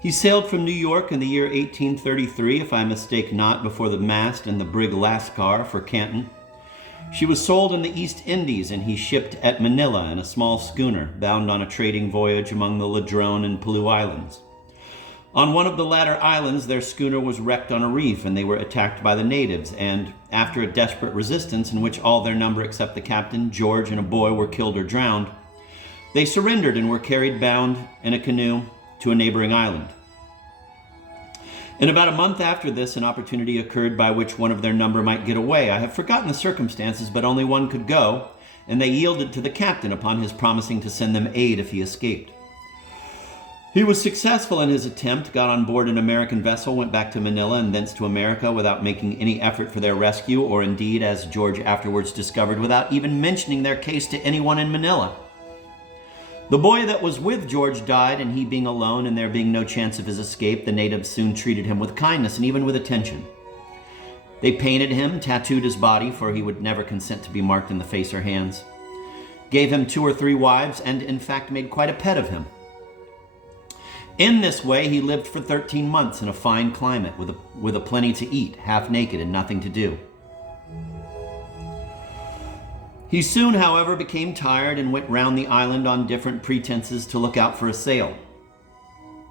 He sailed from New York in the year 1833, if I mistake not, before the Mast and the brig Lascar for Canton. She was sold in the East Indies, and he shipped at Manila in a small schooner, bound on a trading voyage among the Ladrone and Pelew Islands. On one of the latter islands, their schooner was wrecked on a reef, and they were attacked by the natives, and after a desperate resistance in which all their number except the captain, George, and a boy were killed or drowned, they surrendered and were carried bound in a canoe to a neighboring island. In about a month after this, an opportunity occurred by which one of their number might get away. I have forgotten the circumstances, but only one could go, and they yielded to the captain upon his promising to send them aid if he escaped. He was successful in his attempt, got on board an American vessel, went back to Manila and thence to America without making any effort for their rescue, or indeed, as George afterwards discovered, without even mentioning their case to anyone in Manila. The boy that was with George died, and he being alone and there being no chance of his escape, the natives soon treated him with kindness and even with attention. They painted him, tattooed his body, for he would never consent to be marked in the face or hands, gave him 2 or 3 wives, and in fact made quite a pet of him. In this way, he lived for 13 months in a fine climate, with a plenty to eat, half naked and nothing to do. He soon, however, became tired and went round the island on different pretenses to look out for a sail.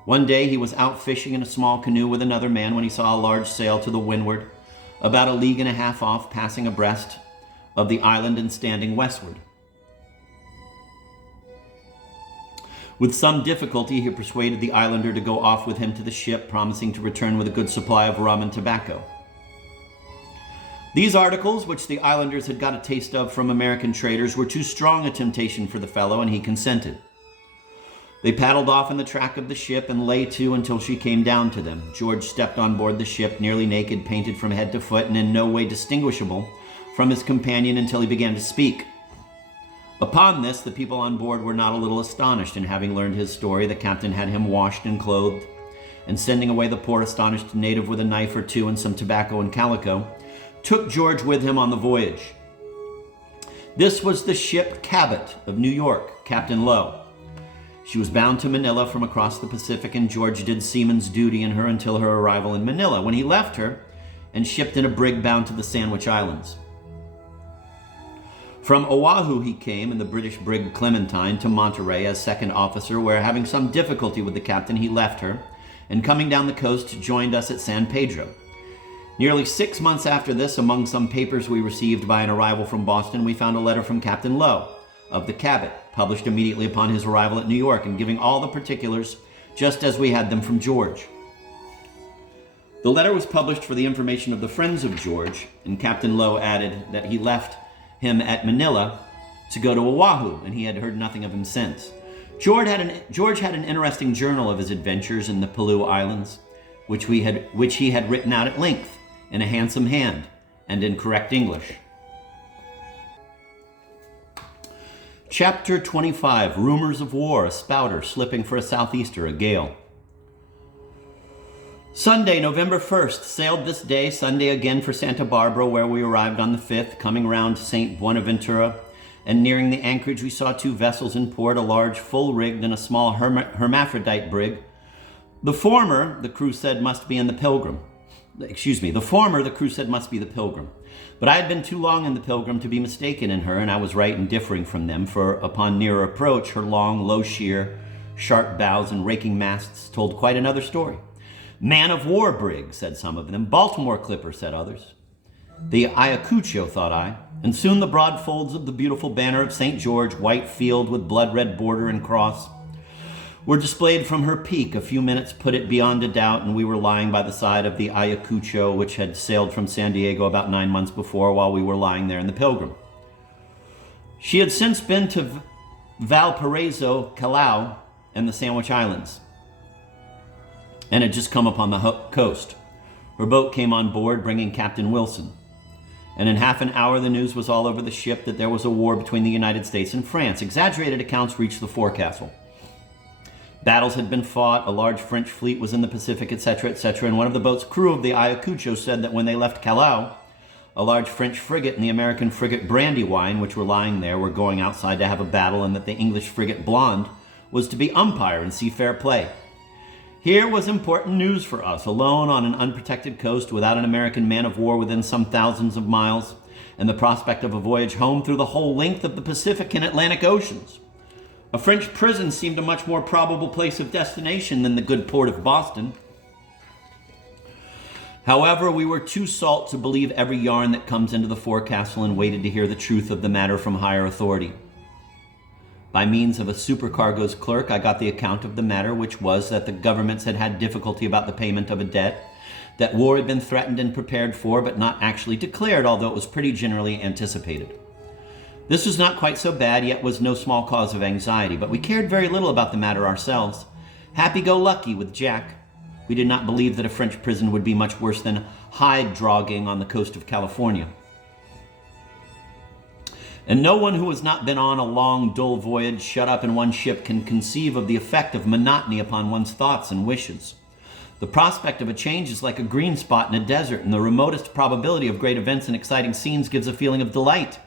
One day he was out fishing in a small canoe with another man when he saw a large sail to the windward, about 1.5 leagues off, passing abreast of the island and standing westward. With some difficulty, he persuaded the islander to go off with him to the ship, promising to return with a good supply of rum and tobacco. These articles, which the islanders had got a taste of from American traders, were too strong a temptation for the fellow, and he consented. They paddled off in the track of the ship and lay to until she came down to them. George stepped on board the ship, nearly naked, painted from head to foot, and in no way distinguishable from his companion until he began to speak. Upon this, the people on board were not a little astonished, and having learned his story, the captain had him washed and clothed, and sending away the poor astonished native with a knife or two and some tobacco and calico, took George with him on the voyage. This was the ship Cabot of New York, Captain Lowe. She was bound to Manila from across the Pacific, and George did seaman's duty in her until her arrival in Manila, when he left her and shipped in a brig bound to the Sandwich Islands. From Oahu he came in the British brig Clementine to Monterey as second officer, where, having some difficulty with the captain, he left her, and coming down the coast, joined us at San Pedro. Nearly 6 months after this, among some papers we received by an arrival from Boston, we found a letter from Captain Lowe of the Cabot, published immediately upon his arrival at New York, and giving all the particulars just as we had them from George. The letter was published for the information of the friends of George, and Captain Lowe added that he left him at Manila to go to Oahu, and he had heard nothing of him since. George had an interesting journal of his adventures in the Pelew Islands, which he had written out at length, in a handsome hand, and in correct English. Chapter 25, Rumors of War, a spouter slipping for a southeaster, a gale. Sunday, November 1st, sailed this day, Sunday again for Santa Barbara, where we arrived on the 5th, coming round St. Buenaventura, and nearing the anchorage we saw 2 vessels in port, a large full-rigged and a small hermaphrodite brig. The former, the crew said, must be the Pilgrim. But I had been too long in the Pilgrim to be mistaken in her, and I was right in differing from them, for upon nearer approach, her long, low sheer, sharp bows and raking masts told quite another story. Man-of-war brig, said some of them. Baltimore clipper, said others. The Ayacucho, thought I, and soon the broad folds of the beautiful banner of St. George, white field with blood-red border and cross, were displayed from her peak. A few minutes put it beyond a doubt, and we were lying by the side of the Ayacucho, which had sailed from San Diego about 9 months before, while we were lying there in the Pilgrim. She had since been to Valparaiso, Callao, and the Sandwich Islands, and had just come upon the coast. Her boat came on board, bringing Captain Wilson, and in half an hour the news was all over the ship that there was a war between the United States and France. Exaggerated accounts reached the forecastle. Battles had been fought, a large French fleet was in the Pacific, etc., etc., and one of the boat's crew of the Ayacucho said that when they left Callao, a large French frigate and the American frigate Brandywine, which were lying there, were going outside to have a battle, and that the English frigate Blonde was to be umpire and see fair play. Here was important news for us, alone on an unprotected coast without an American man of war within some thousands of miles, and the prospect of a voyage home through the whole length of the Pacific and Atlantic Oceans. A French prison seemed a much more probable place of destination than the good port of Boston. However, we were too salt to believe every yarn that comes into the forecastle and waited to hear the truth of the matter from higher authority. By means of a supercargo's clerk, I got the account of the matter, which was that the governments had had difficulty about the payment of a debt, that war had been threatened and prepared for, but not actually declared, although it was pretty generally anticipated. This was not quite so bad, yet was no small cause of anxiety, but we cared very little about the matter ourselves. Happy-go-lucky with Jack. We did not believe that a French prison would be much worse than hide drogging on the coast of California. And no one who has not been on a long, dull voyage shut up in one ship can conceive of the effect of monotony upon one's thoughts and wishes. The prospect of a change is like a green spot in a desert, and the remotest probability of great events and exciting scenes gives a feeling of delight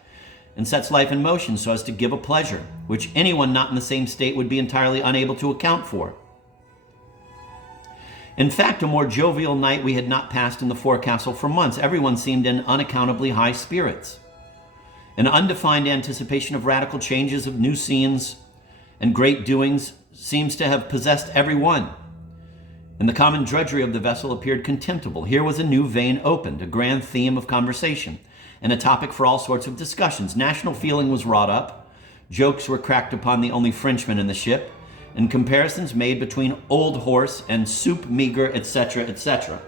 and sets life in motion so as to give a pleasure, which anyone not in the same state would be entirely unable to account for. In fact, a more jovial night we had not passed in the forecastle for months. Everyone seemed in unaccountably high spirits. An undefined anticipation of radical changes, of new scenes, and great doings seems to have possessed every one. And the common drudgery of the vessel appeared contemptible. Here was a new vein opened, a grand theme of conversation, and a topic for all sorts of discussions. National feeling was wrought up, jokes were cracked upon the only Frenchman in the ship, and comparisons made between old horse and soup meager, etc., etc.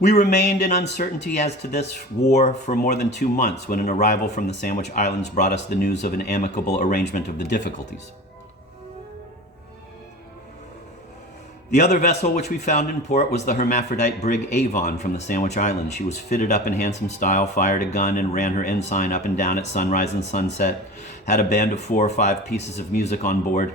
We remained in uncertainty as to this war for more than 2 months when an arrival from the Sandwich Islands brought us the news of an amicable arrangement of the difficulties. The other vessel which we found in port was the hermaphrodite brig Avon from the Sandwich Islands. She was fitted up in handsome style, fired a gun, and ran her ensign up and down at sunrise and sunset, had a band of 4 or 5 pieces of music on board,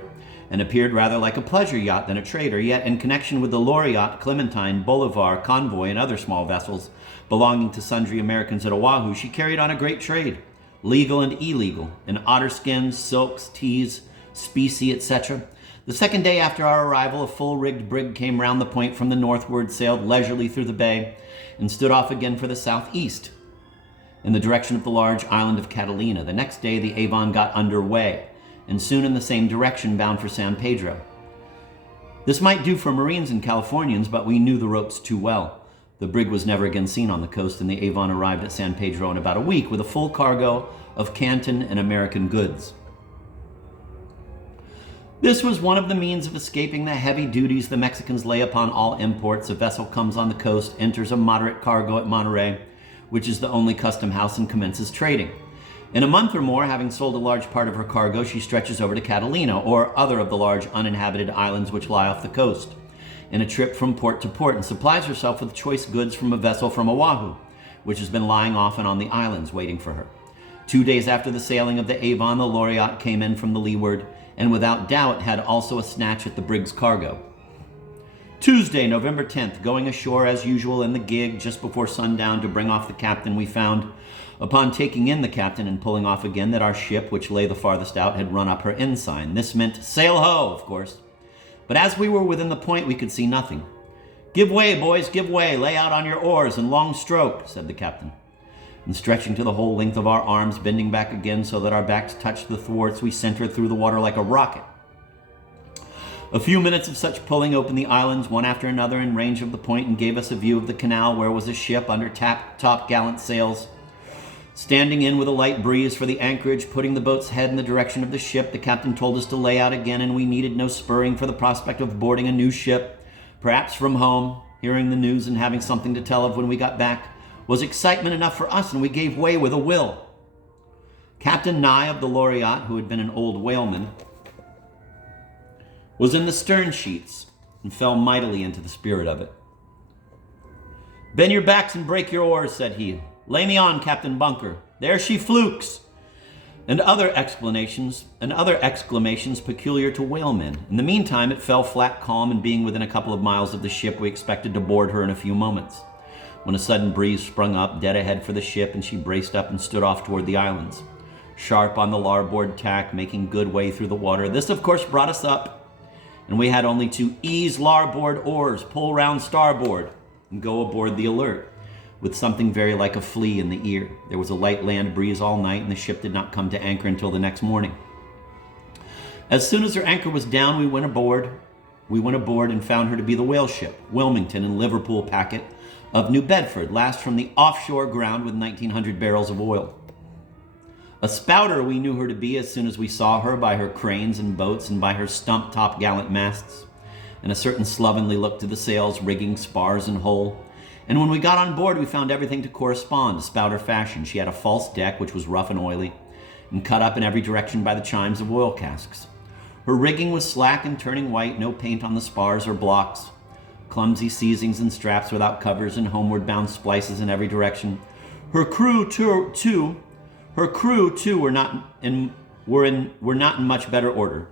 and appeared rather like a pleasure yacht than a trader. Yet in connection with the Loriotte, Clementine, Bolivar, Convoy, and other small vessels belonging to sundry Americans at Oahu, she carried on a great trade, legal and illegal, in otter skins, silks, teas, specie, etc. The second day after our arrival, a full-rigged brig came round the point from the northward, sailed leisurely through the bay, and stood off again for the southeast, in the direction of the large island of Catalina. The next day the Avon got under way, and soon in the same direction, bound for San Pedro. This might do for Marines and Californians, but we knew the ropes too well. The brig was never again seen on the coast, and the Avon arrived at San Pedro in about a week with a full cargo of Canton and American goods. This was one of the means of escaping the heavy duties the Mexicans lay upon all imports. A vessel comes on the coast, enters a moderate cargo at Monterey, which is the only custom house, and commences trading. In a month or more, having sold a large part of her cargo, she stretches over to Catalina, or other of the large uninhabited islands which lie off the coast, in a trip from port to port, and supplies herself with choice goods from a vessel from Oahu, which has been lying off and on the islands waiting for her. 2 days after the sailing of the Avon, the Loriotte came in from the leeward, and without doubt had also a snatch at the brig's cargo. Tuesday, November 10th, going ashore as usual in the gig just before sundown to bring off the captain, we found, upon taking in the captain and pulling off again, that our ship, which lay the farthest out, had run up her ensign. This meant sail ho, of course. But as we were within the point, we could see nothing. "Give way, boys, give way, lay out on your oars and long stroke," said the captain. And stretching to the whole length of our arms, bending back again so that our backs touched the thwarts, we sent her through the water like a rocket. A few minutes of such pulling opened the islands, one after another, in range of the point, and gave us a view of the canal, where was a ship under top-gallant sails, standing in with a light breeze for the anchorage. Putting the boat's head in the direction of the ship, the captain told us to lay out again, and we needed no spurring for the prospect of boarding a new ship, perhaps from home. Hearing the news and having something to tell of when we got back was excitement enough for us, and we gave way with a will. Captain Nye of the Loriotte, who had been an old whaleman, was in the stern sheets and fell mightily into the spirit of it. "Bend your backs and break your oars," said he. "Lay me on, Captain Bunker. There she flukes!" And other exclamations peculiar to whalemen. In the meantime, it fell flat calm, and being within a couple of miles of the ship, we expected to board her in a few moments, when a sudden breeze sprung up dead ahead for the ship, and she braced up and stood off toward the islands, sharp on the larboard tack, making good way through the water. This, of course, brought us up, and we had only to ease larboard oars, pull round starboard, and go aboard the Alert, with something very like a flea in the ear. There was a light land breeze all night, and the ship did not come to anchor until the next morning. As soon as her anchor was down, we went aboard and found her to be the whale ship, Wilmington and Liverpool packet of New Bedford, last from the offshore ground with 1,900 barrels of oil. A spouter we knew her to be as soon as we saw her, by her cranes and boats and by her stump top-gallant masts, and a certain slovenly look to the sails, rigging, spars, and hull. And when we got on board, we found everything to correspond to spouter fashion. She had a false deck, which was rough and oily, and cut up in every direction by the chimes of oil casks. Her rigging was slack and turning white, no paint on the spars or blocks, clumsy seizings and straps without covers, and homeward-bound splices in every direction. Her crew, too, were not in much better order.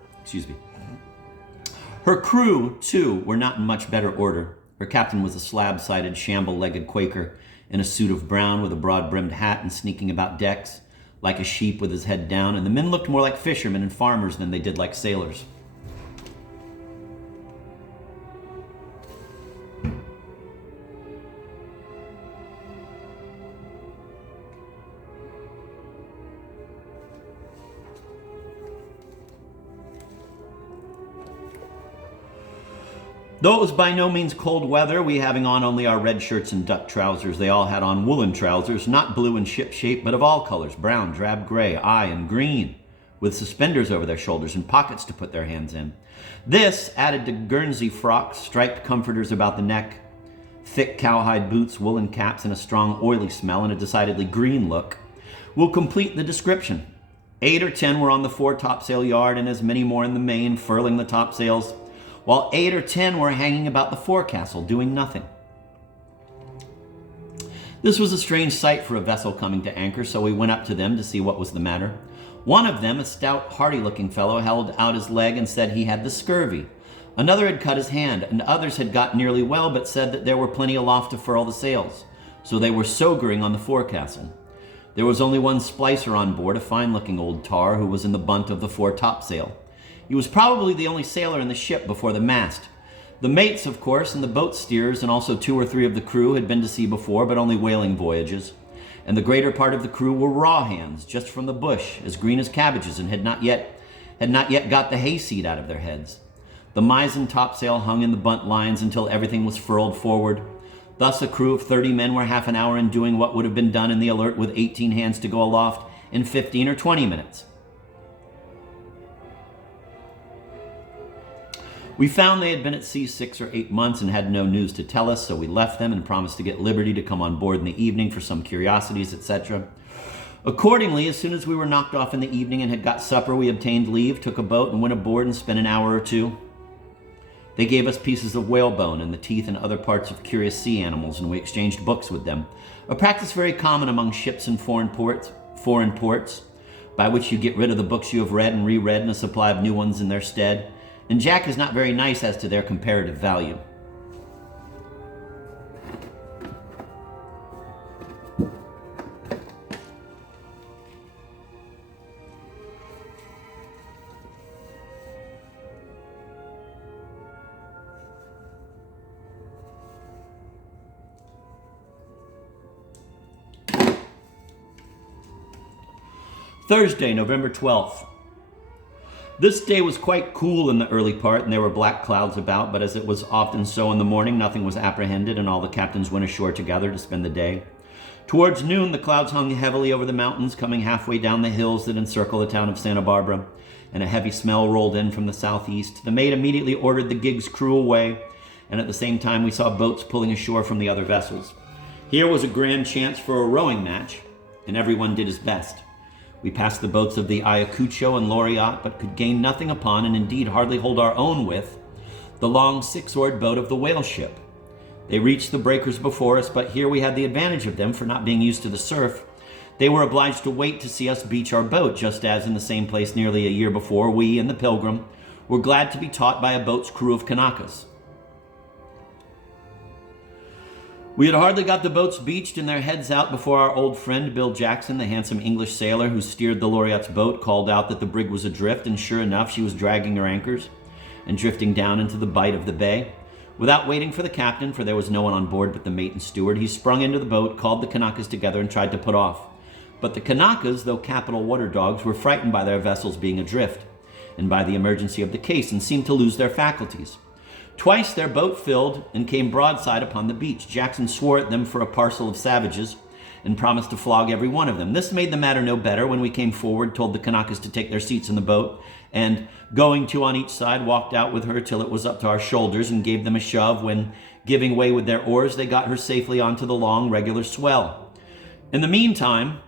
Her crew, too, were not in much better order. Her captain was a slab-sided, shamble-legged Quaker in a suit of brown with a broad-brimmed hat and sneaking about decks like a sheep with his head down, and the men looked more like fishermen and farmers than they did like sailors. Though it was by no means cold weather, we having on only our red shirts and duck trousers, they all had on woolen trousers, not blue and ship shape, but of all colors, brown, drab gray, and green, with suspenders over their shoulders and pockets to put their hands in. This, added to Guernsey frocks, striped comforters about the neck, thick cowhide boots, woolen caps, and a strong oily smell and a decidedly green look, will complete the description. 8 or 10 were on the fore topsail yard, and as many more in the main, furling the topsails, while 8 or 10 were hanging about the forecastle, doing nothing. This was a strange sight for a vessel coming to anchor, so we went up to them to see what was the matter. One of them, a stout, hardy-looking fellow, held out his leg and said he had the scurvy. Another had cut his hand, and others had got nearly well, but said that there were plenty aloft to furl the sails, so they were sobering on the forecastle. There was only one splicer on board, a fine-looking old tar, who was in the bunt of the fore topsail. He was probably the only sailor in the ship before the mast. The mates, of course, and the boat steerers, and also 2 or 3 of the crew had been to sea before, but only whaling voyages. And the greater part of the crew were raw hands, just from the bush, as green as cabbages, and had not yet got the hayseed out of their heads. The mizzen topsail hung in the bunt lines until everything was furled forward. Thus a crew of 30 men were half an hour in doing what would have been done in the Alert with 18 hands to go aloft in 15 or 20 minutes. We found they had been at sea 6 or 8 months and had no news to tell us, so we left them and promised to get liberty to come on board in the evening for some curiosities, etc. Accordingly, as soon as we were knocked off in the evening and had got supper, we obtained leave, took a boat, and went aboard and spent an hour or 2. They gave us pieces of whalebone and the teeth and other parts of curious sea animals, and we exchanged books with them, a practice very common among ships in foreign ports, by which you get rid of the books you have read and reread and a supply of new ones in their stead. And Jack is not very nice as to their comparative value. Thursday, November 12th. This day was quite cool in the early part, and there were black clouds about, but as it was often so in the morning, nothing was apprehended, and all the captains went ashore together to spend the day. Towards noon, the clouds hung heavily over the mountains, coming halfway down the hills that encircle the town of Santa Barbara, and a heavy smell rolled in from the southeast. The mate immediately ordered the gig's crew away, and at the same time we saw boats pulling ashore from the other vessels. Here was a grand chance for a rowing match, and everyone did his best. We passed the boats of the Ayacucho and Loriat, but could gain nothing upon, and indeed hardly hold our own with, the long 6-oared boat of the whale ship. They reached the breakers before us, but here we had the advantage of them for not being used to the surf. They were obliged to wait to see us beach our boat, just as in the same place nearly a year before, we and the Pilgrim were glad to be taught by a boat's crew of Kanakas. We had hardly got the boats beached and their heads out before our old friend Bill Jackson, the handsome English sailor who steered the Loriat's boat, called out that the brig was adrift, and sure enough, she was dragging her anchors and drifting down into the bight of the bay. Without waiting for the captain, for there was no one on board but the mate and steward, he sprung into the boat, called the Kanakas together, and tried to put off. But the Kanakas, though capital water dogs, were frightened by their vessels being adrift, and by the emergency of the case, and seemed to lose their faculties. Twice their boat filled and came broadside upon the beach. Jackson swore at them for a parcel of savages, and promised to flog every one of them. This made the matter no better when we came forward, told the Kanakas to take their seats in the boat, and, going 2 on each side, walked out with her till it was up to our shoulders, and gave them a shove, when, giving way with their oars, they got her safely onto the long, regular swell. In the meantime,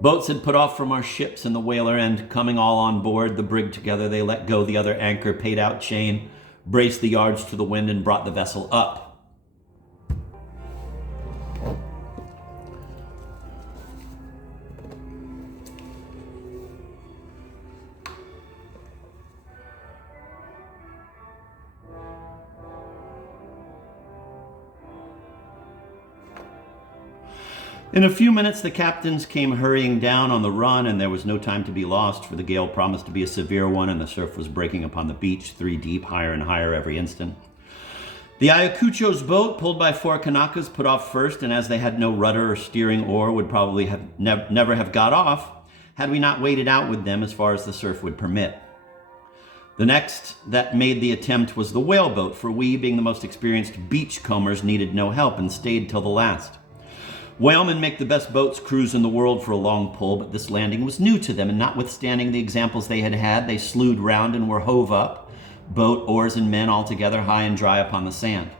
boats had put off from our ships in the whaler, and, coming all on board the brig together, they let go the other anchor, paid out chain, braced the yards to the wind, and brought the vessel up. In a few minutes, the captains came hurrying down on the run, and there was no time to be lost, for the gale promised to be a severe one, and the surf was breaking upon the beach, 3 deep, higher and higher every instant. The Ayacucho's boat, pulled by 4 Kanakas, put off first, and as they had no rudder or steering oar, would probably have never have got off, had we not waded out with them as far as the surf would permit. The next that made the attempt was the whaleboat, for we, being the most experienced beachcombers, needed no help, and stayed till the last. Whalemen make the best boats cruise in the world for a long pull, but this landing was new to them, and notwithstanding the examples they had, they slewed round and were hove up, boat, oars, and men all together high and dry upon the sand.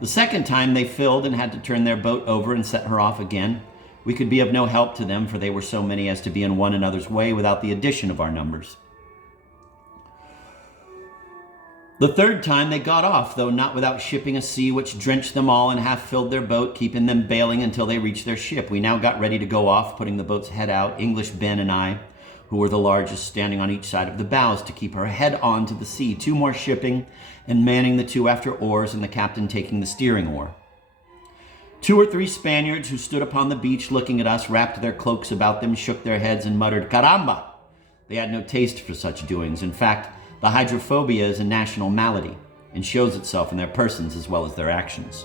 The second time they filled and had to turn their boat over and set her off again. We could be of no help to them, for they were so many as to be in one another's way without the addition of our numbers. The third time they got off, though not without shipping a sea which drenched them all and half filled their boat, keeping them bailing until they reached their ship. We now got ready to go off, putting the boat's head out, English Ben and I, who were the largest, standing on each side of the bows to keep her head on to the sea, 2 more shipping and manning the 2 after oars, and the captain taking the steering oar. 2 or 3 Spaniards who stood upon the beach looking at us wrapped their cloaks about them, shook their heads, and muttered, "Caramba!" They had no taste for such doings. In fact, the hydrophobia is a national malady, and shows itself in their persons as well as their actions.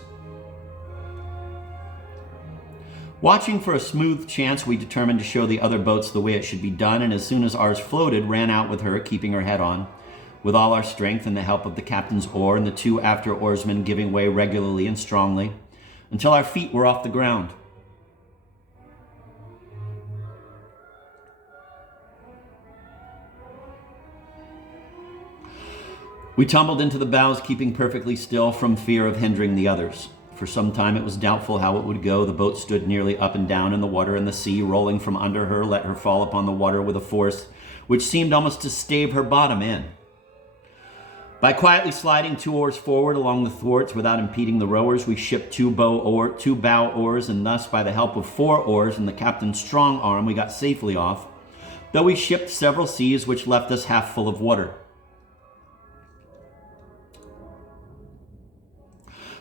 Watching for a smooth chance, we determined to show the other boats the way it should be done, and as soon as ours floated, ran out with her, keeping her head on, with all our strength and the help of the captain's oar and the 2 after oarsmen giving way regularly and strongly, until our feet were off the ground. We tumbled into the bows, keeping perfectly still from fear of hindering the others. For some time it was doubtful how it would go. The boat stood nearly up and down in the water, and the sea, rolling from under her, let her fall upon the water with a force which seemed almost to stave her bottom in. By quietly sliding 2 oars forward along the thwarts without impeding the rowers, we shipped 2 bow oars, and thus, by the help of 4 oars and the captain's strong arm, we got safely off, though we shipped several seas which left us half full of water.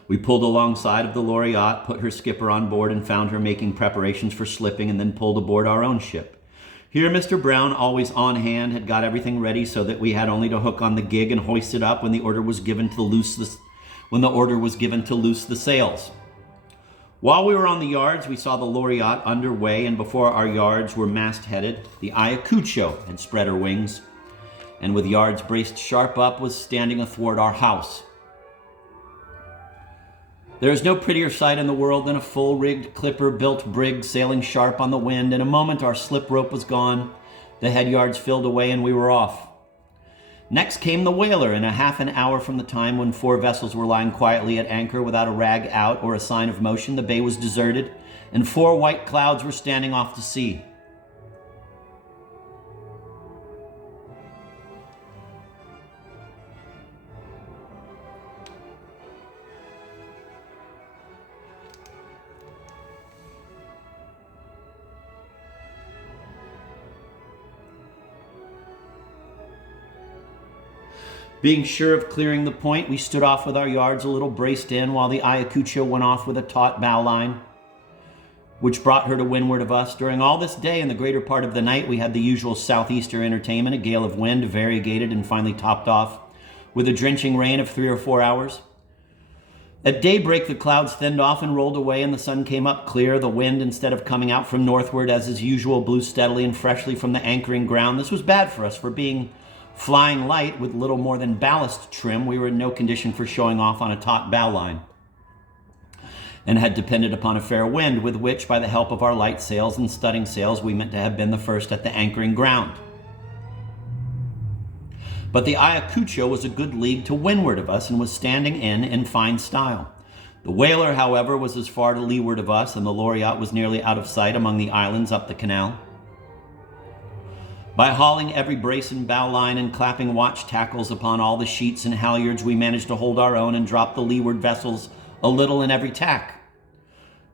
We pulled alongside of the Loriat, put her skipper on board, and found her making preparations for slipping, and then pulled aboard our own ship. Here Mr. Brown, always on hand, had got everything ready so that we had only to hook on the gig and hoist it up when the order was given to loose the sails. While we were on the yards, we saw the Loriat under way, and before our yards were mast-headed. The Ayacucho had spread her wings, and with yards braced sharp up, was standing athwart our house. There is no prettier sight in the world than a full-rigged, clipper-built brig sailing sharp on the wind. In a moment our slip rope was gone, the head yards filled away, and we were off. Next came the whaler, in a half an hour from the time when 4 vessels were lying quietly at anchor without a rag out or a sign of motion. The bay was deserted, and 4 white clouds were standing off to sea. Being sure of clearing the point, we stood off with our yards a little braced in while the Ayacucho went off with a taut bow line, which brought her to windward of us. During all this day and the greater part of the night, we had the usual southeaster entertainment, a gale of wind, variegated and finally topped off with a drenching rain of 3 or 4 hours. At daybreak, the clouds thinned off and rolled away, and the sun came up clear. The wind, instead of coming out from northward as is usual, blew steadily and freshly from the anchoring ground. This was bad for us, for being flying light with little more than ballast trim, we were in no condition for showing off on a taut bow line, and had depended upon a fair wind, with which, by the help of our light sails and studding sails, we meant to have been the first at the anchoring ground. But the Ayacucho was a good league to windward of us and was standing in fine style. The whaler, however, was as far to leeward of us, and the Lorient was nearly out of sight among the islands up the canal. By hauling every brace and bow line and clapping watch tackles upon all the sheets and halyards, we managed to hold our own and drop the leeward vessels a little in every tack.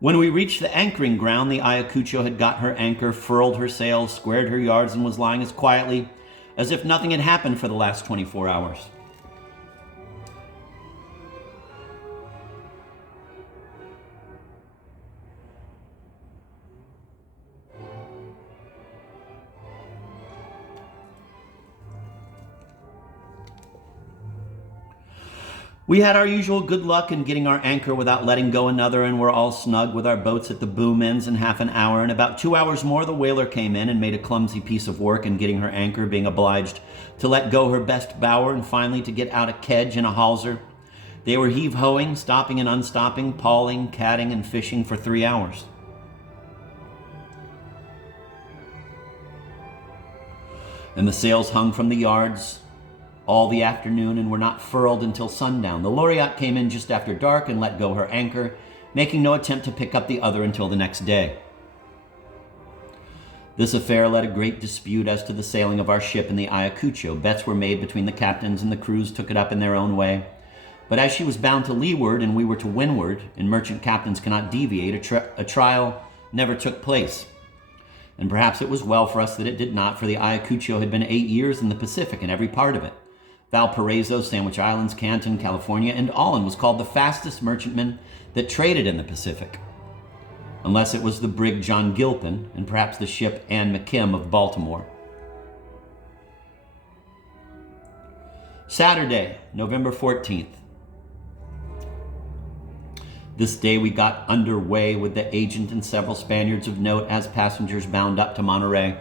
When we reached the anchoring ground, the Ayacucho had got her anchor, furled her sails, squared her yards, and was lying as quietly as if nothing had happened for the last 24 hours. We had our usual good luck in getting our anchor without letting go another, and were all snug with our boats at the boom ends in half an hour. In about 2 hours more, the whaler came in and made a clumsy piece of work in getting her anchor, being obliged to let go her best bower and finally to get out a kedge and a hawser. They were heave-hoing, stopping and unstopping, pawling, catting, and fishing for 3 hours. And the sails hung from the yards all the afternoon and were not furled until sundown. The Lorient came in just after dark and let go her anchor, making no attempt to pick up the other until the next day. This affair led a great dispute as to the sailing of our ship in the Ayacucho. Bets were made between the captains, and the crews took it up in their own way. But as she was bound to leeward and we were to windward, and merchant captains cannot deviate, a trial never took place. And perhaps it was well for us that it did not, for the Ayacucho had been 8 years in the Pacific in every part of it. Valparaiso, Sandwich Islands, Canton, California, and all, and was called the fastest merchantman that traded in the Pacific, unless it was the brig John Gilpin and perhaps the ship Ann McKim of Baltimore. Saturday, November 14th. This day we got underway with the agent and several Spaniards of note as passengers bound up to Monterey.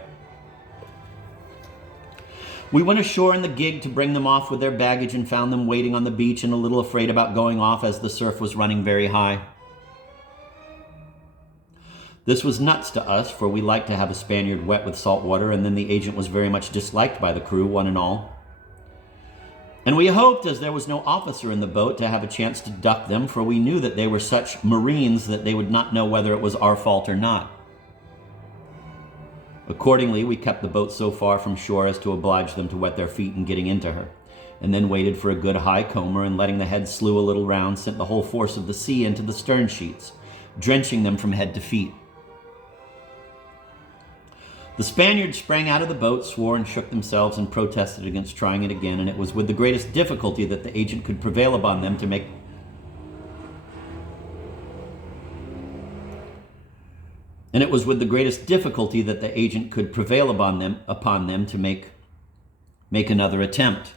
We went ashore in the gig to bring them off with their baggage and found them waiting on the beach and a little afraid about going off as the surf was running very high. This was nuts to us, for we liked to have a Spaniard wet with salt water, and then the agent was very much disliked by the crew, one and all. And we hoped, as there was no officer in the boat, to have a chance to duck them, for we knew that they were such Marines that they would not know whether it was our fault or not. Accordingly, we kept the boat so far from shore as to oblige them to wet their feet in getting into her, and then waited for a good high comber, and letting the head slew a little round, sent the whole force of the sea into the stern sheets, drenching them from head to feet. The Spaniards sprang out of the boat, swore and shook themselves, and protested against trying it again, and it was with the greatest difficulty that the agent could prevail upon them to make upon them to make another attempt.